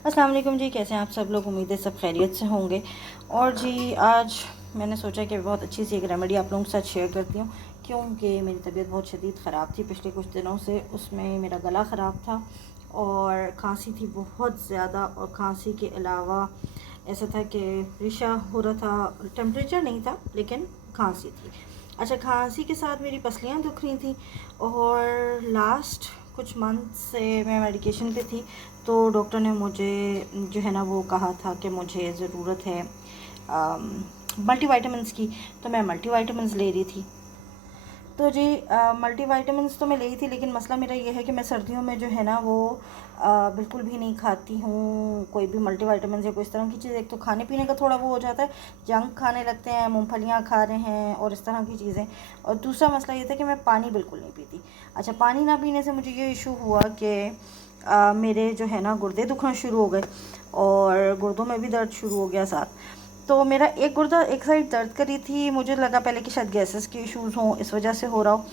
अस्सलाम वालेकुम जी, कैसे हैं आप सब लोग। उम्मीद है सब खैरियत से होंगे। और जी आज मैंने सोचा कि बहुत अच्छी सी एक रेमेडी आप लोगों के साथ शेयर करती हूँ, क्योंकि मेरी तबीयत बहुत शदीद ख़राब थी पिछले कुछ दिनों से। उसमें मेरा गला ख़राब था और खांसी थी बहुत ज़्यादा, और खांसी के अलावा ऐसा था कि रिशा हो रहा था, टेम्परेचर नहीं था लेकिन खांसी थी। अच्छा, खांसी के साथ मेरी पसलियाँ दुख रही थी, और लास्ट कुछ मंथ से मैं मेडिकेशन पे थी। तो डॉक्टर ने मुझे जो है ना वो कहा था कि मुझे ज़रूरत है मल्टीविटामिन्स की। तो मैं मल्टीविटामिन्स ले रही थी। तो जी मल्टीविटामिन्स तो मैं ले ही थी, लेकिन मसला मेरा ये है कि मैं सर्दियों में जो है ना वो बिल्कुल भी नहीं खाती हूँ कोई भी मल्टीविटामिन्स या कोई इस तरह की चीज़। एक तो खाने पीने का थोड़ा वो हो जाता है, जंक खाने लगते हैं, मूंगफलियाँ खा रहे हैं और इस तरह की चीज़ें। और दूसरा मसला ये था कि मैं पानी बिल्कुल नहीं पीती। अच्छा, पानी ना पीने से मुझे ये इशू हुआ कि मेरे जो है ना गुर्दे दुखना शुरू हो गए, और गुर्दों में भी दर्द शुरू हो गया साथ। तो मेरा एक गुर्दा एक साइड दर्द करी थी, मुझे लगा पहले कि शायद गैसेस के इश्यूज़ हों, इस वजह से हो रहा हो,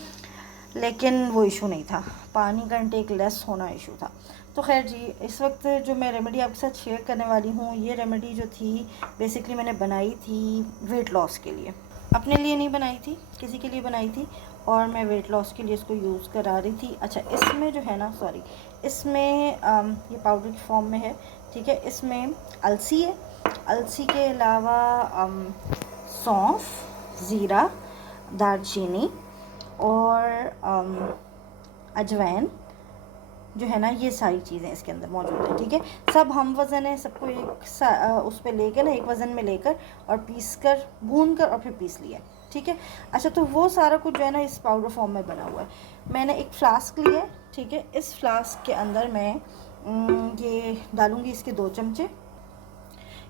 लेकिन वो इशू नहीं था, पानी का इंटेक लेस होना इशू था। तो खैर जी, इस वक्त जो मैं रेमेडी आपके साथ शेयर करने वाली हूँ, ये रेमेडी जो थी बेसिकली मैंने बनाई थी वेट लॉस के लिए। अपने लिए नहीं बनाई थी, किसी के लिए बनाई थी, और मैं वेट लॉस के लिए इसको यूज़ करा रही थी। अच्छा, इसमें जो है ना, सॉरी, इसमें ये पाउडर की फॉर्म में है, ठीक है। इसमें अलसी है, अलसी के अलावा सौंफ, ज़ीरा, दालचीनी और अजवाइन जो है ना, ये सारी चीज़ें इसके अंदर मौजूद है, ठीक है। सब हम वज़न है, सबको उस पर लेकर ना, एक वज़न में लेकर और पीस कर, भून कर और फिर पीस लिया, ठीक है। अच्छा, तो वो सारा कुछ जो है ना इस पाउडर फॉर्म में बना हुआ है। मैंने एक फ़्लास्क लिया है, ठीक है। इस फ्लास्क के अंदर मैं ये डालूँगी इसके 2 चमचे,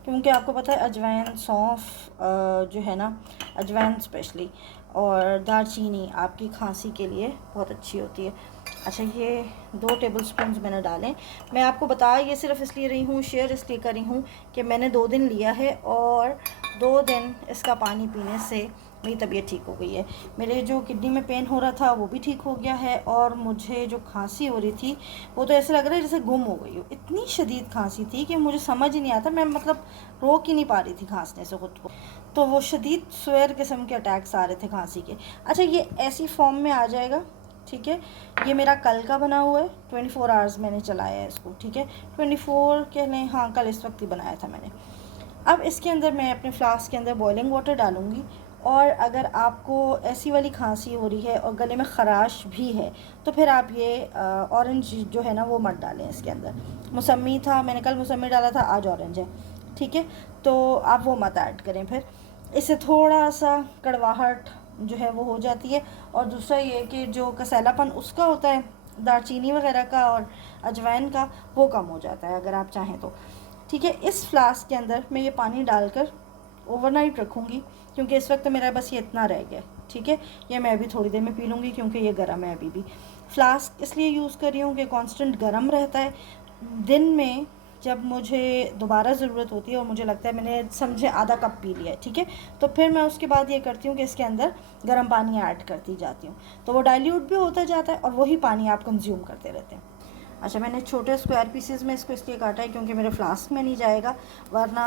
क्योंकि आपको पता है अजवाइन, सौंफ जो है ना, अजवाइन स्पेशली, और दालचीनी आपकी खांसी के लिए बहुत अच्छी होती है। अच्छा, ये 2 टेबलस्पून मैंने डालें। मैं आपको बता ये सिर्फ इसलिए रही हूँ, शेयर इसलिए कर रही हूँ कि मैंने 2 दिन लिया है, और 2 दिन इसका पानी पीने से मेरी तबीयत ठीक हो गई है। मेरे जो किडनी में पेन हो रहा था वो भी ठीक हो गया है, और मुझे जो खांसी हो रही थी वो तो ऐसा लग रहा है जैसे गुम हो गई हो। इतनी शदीद खांसी थी कि मुझे समझ ही नहीं आता, मैं मतलब रोक ही नहीं पा रही थी खांसने से खुद को। तो वो शदीद स्वेर किस्म के अटैक्स आ रहे थे खांसी के। अच्छा, ये ऐसी फॉर्म में आ जाएगा, ठीक है। ये मेरा कल का बना हुआ है, 24 आवर्स मैंने चलाया है इसको, ठीक है। 24 के नहीं, हाँ, कल इस वक्त ही बनाया था मैंने। अब इसके अंदर मैं अपने फ्लास्क के अंदर बॉइलिंग वाटर डालूँगी। और अगर आपको ऐसी वाली खांसी हो रही है और गले में ख़राश भी है, तो फिर आप ये ऑरेंज जो है ना वो मत डालें इसके अंदर। मौसमी था, मैंने कल मौसमी डाला था, आज ऑरेंज है, ठीक है। तो आप वो मत ऐड करें, फिर इससे थोड़ा सा कड़वाहट जो है वो हो जाती है। और दूसरा ये कि जो कसैलापन उसका होता है दालचीनी वगैरह का और अजवाइन का, वो कम हो जाता है अगर आप चाहें तो, ठीक है। इस फ्लास्क के अंदर मैं ये पानी डालकर ओवरनाइट रखूँगी, क्योंकि इस वक्त मेरा बस ये इतना रह गया, ठीक है। ये मैं अभी थोड़ी देर में पी लूँगी, क्योंकि ये गर्म है अभी भी। फ्लास्क इसलिए यूज़ कर रही हूँ कि कांस्टेंट गर्म रहता है। दिन में जब मुझे दोबारा ज़रूरत होती है और मुझे लगता है मैंने समझे आधा कप पी लिया है, ठीक है, तो फिर मैं उसके बाद ये करती हूँ कि इसके अंदर गर्म पानी ऐड करती जाती हूँ, तो वो डाइल्यूट भी होता जाता है और वही पानी आप कंज्यूम करते रहते हैं। अच्छा, मैंने छोटे स्क्वायर पीसेस में इसको इसलिए काटा है क्योंकि मेरे फ्लास्क में नहीं जाएगा, वरना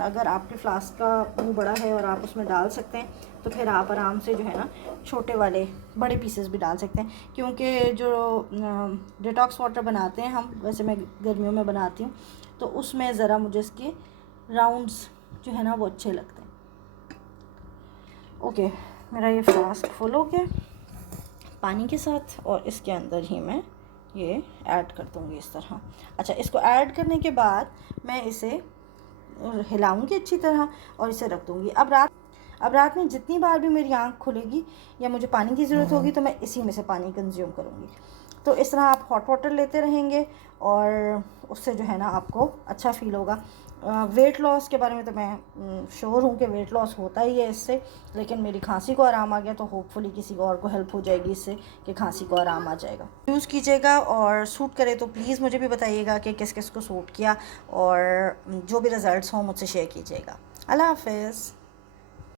अगर आपके फ्लास्क का मुंह बड़ा है और आप उसमें डाल सकते हैं, तो फिर आप आराम से जो है ना छोटे वाले बड़े पीसेस भी डाल सकते हैं। क्योंकि जो डिटॉक्स वाटर बनाते हैं हम, वैसे मैं गर्मियों में बनाती हूँ, तो उसमें ज़रा मुझे इसके राउंड्स जो है ना वो अच्छे लगते हैं। ओके, मेरा ये फ्लास्क फुल हो गया पानी के साथ, और इसके अंदर ही मैं ये ऐड कर दूँगी इस तरह। अच्छा, इसको ऐड करने के बाद मैं इसे हिलाऊंगी अच्छी तरह और इसे रख दूँगी। अब रात में जितनी बार भी मेरी आँख खुलेगी या मुझे पानी की ज़रूरत होगी, तो मैं इसी में से पानी कंज्यूम करूँगी। तो इस तरह आप हॉट वाटर लेते रहेंगे, और उससे जो है ना आपको अच्छा फ़ील होगा। वेट लॉस के बारे में तो मैं श्योर हूँ कि वेट लॉस होता ही है इससे, लेकिन मेरी खांसी को आराम आ गया, तो होपफुली किसी और को हेल्प हो जाएगी इससे कि खांसी को आराम आ जाएगा। यूज़ कीजिएगा, और सूट करे तो प्लीज़ मुझे भी बताइएगा कि किस किस को सूट किया, और जो भी रिज़ल्ट्स हों मुझसे शेयर कीजिएगा। अल्लाह हाफ़िज़।